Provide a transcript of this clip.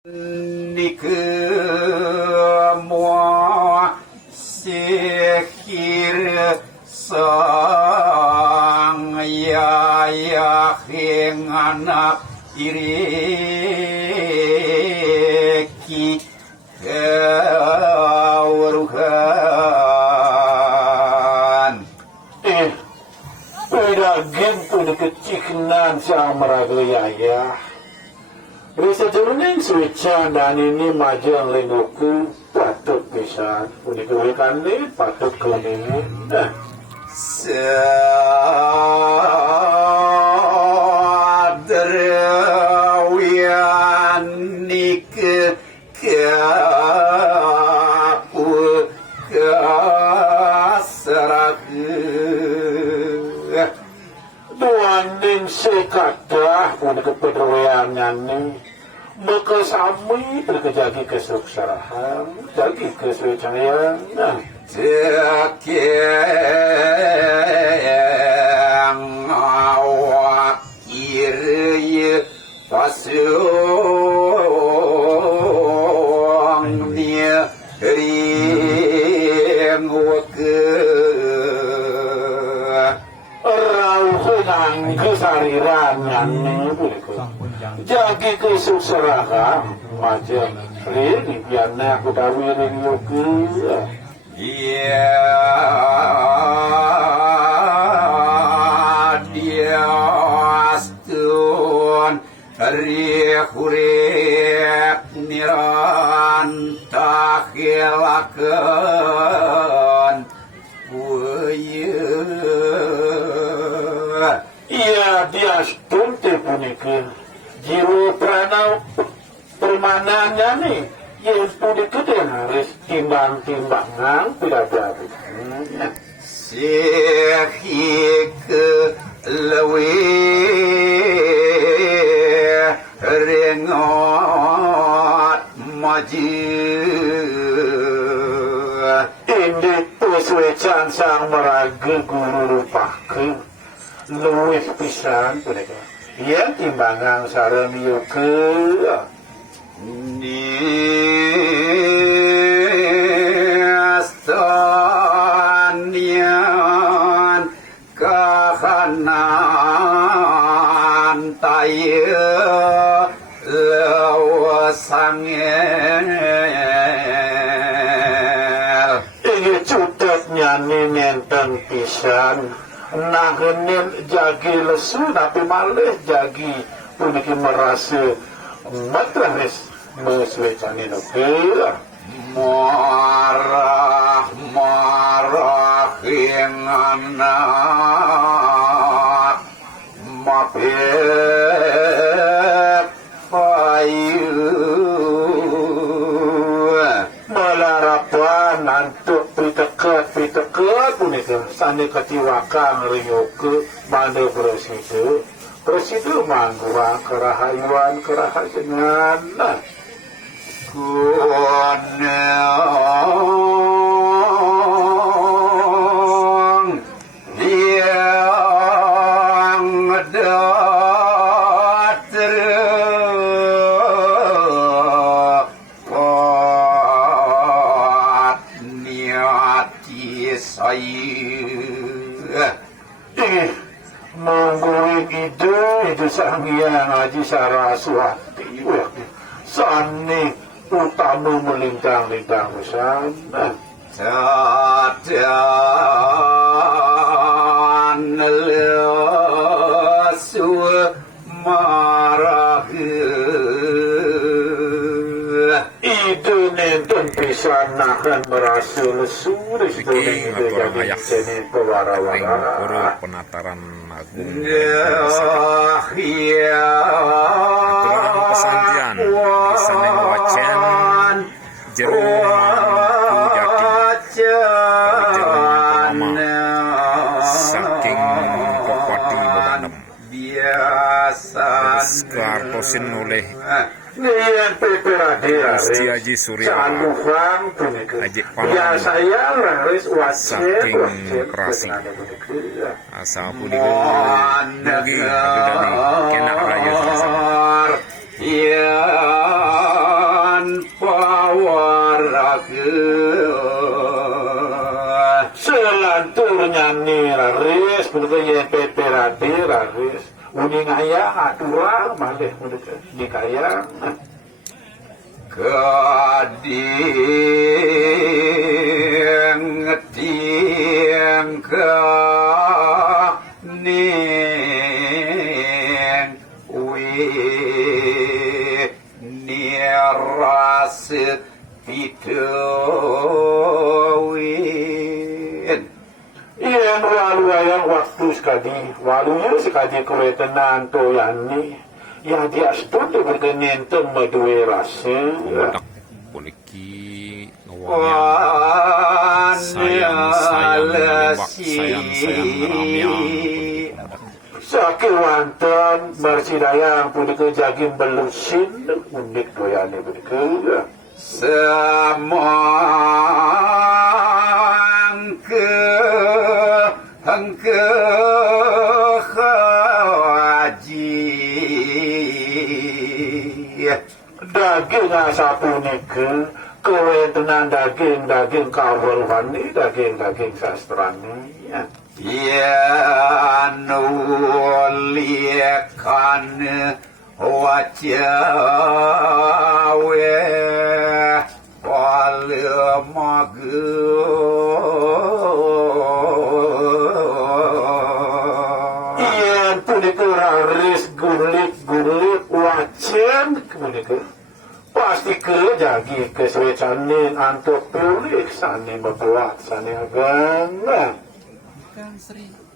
Semua sihir sang yaya hing anak iriki kawruhan. Udah gitu dikecikinan sang meraga yaya. Risa juruneng suican dan ini majan lengoku patut pisan. Unik kewikan ni patut kewikan. Sadrawian nik kapu kasarak Duaning sekata unik kepedulian ni. Maka sami terkejagi kesuksarahan, jagi kesucayan. Jakeng awak kiri pasung dia ring wake Rauhunang kesariran ni jagi kesuksarahan macam ring biarnya aku tahu ring yoke. Ya dia astun rek niran tahilakan Iya dia astun tepunikun jiwa pranau permananya nih yang punikun dia harus timbang-timbangan tidak jadi. Sihik lewi rengot maju Ini pesuecan sang meraga guru lupakan luwih pisan punika. Yang timbangan sareng yoke Nistanian kahanan tayo lawasangel ini cututnya nih nenten pisan nahenin jagi lesu tapi malih jagi puniki merasa matrahes mesuecanin oke marah yang anak mapet payu malarapan nantuk pitekat puniki sani ketiwakan riyoke mande presidu manggura kerahayuan kerahasengan kunang yang dapat niati saya mengguri itu sanghyang Haji Saraswati sani utama melintang-lintang bersama Tadan lesu marah itu nenten pisan akan merasa lesu disitu itu jadi seni pewara-wara penataran agung aturan pesantian disane wacan jero saking Kopati Bebanem biasa kartosin oleh Nian PPRD Gusti Haji Surya Haji biasa ya laris saking kerasi asal punika mugi adudani kena raya ya selanturnya nih raris begitu yang peperati raris uning ayah aturang malih begitu dikaya Kading tiang kaning we nirasit pituin yang lalu yang waktu sekali walunya sekali kewetenan to yani ya dia setuju berkenan to medue rasa Wadak puniki ngawangnya sayang ramiang sakit wanton bersidayang punika jaging belusin unik doyane punika semang hangke haji daging sapunika kewetenan daging kawal wani daging sastrani ya nulikan wajah wale iya punika raris gulit wajan punika pasti jagi kesuecanin antuk pulik sani membuat sani agama Kang Sri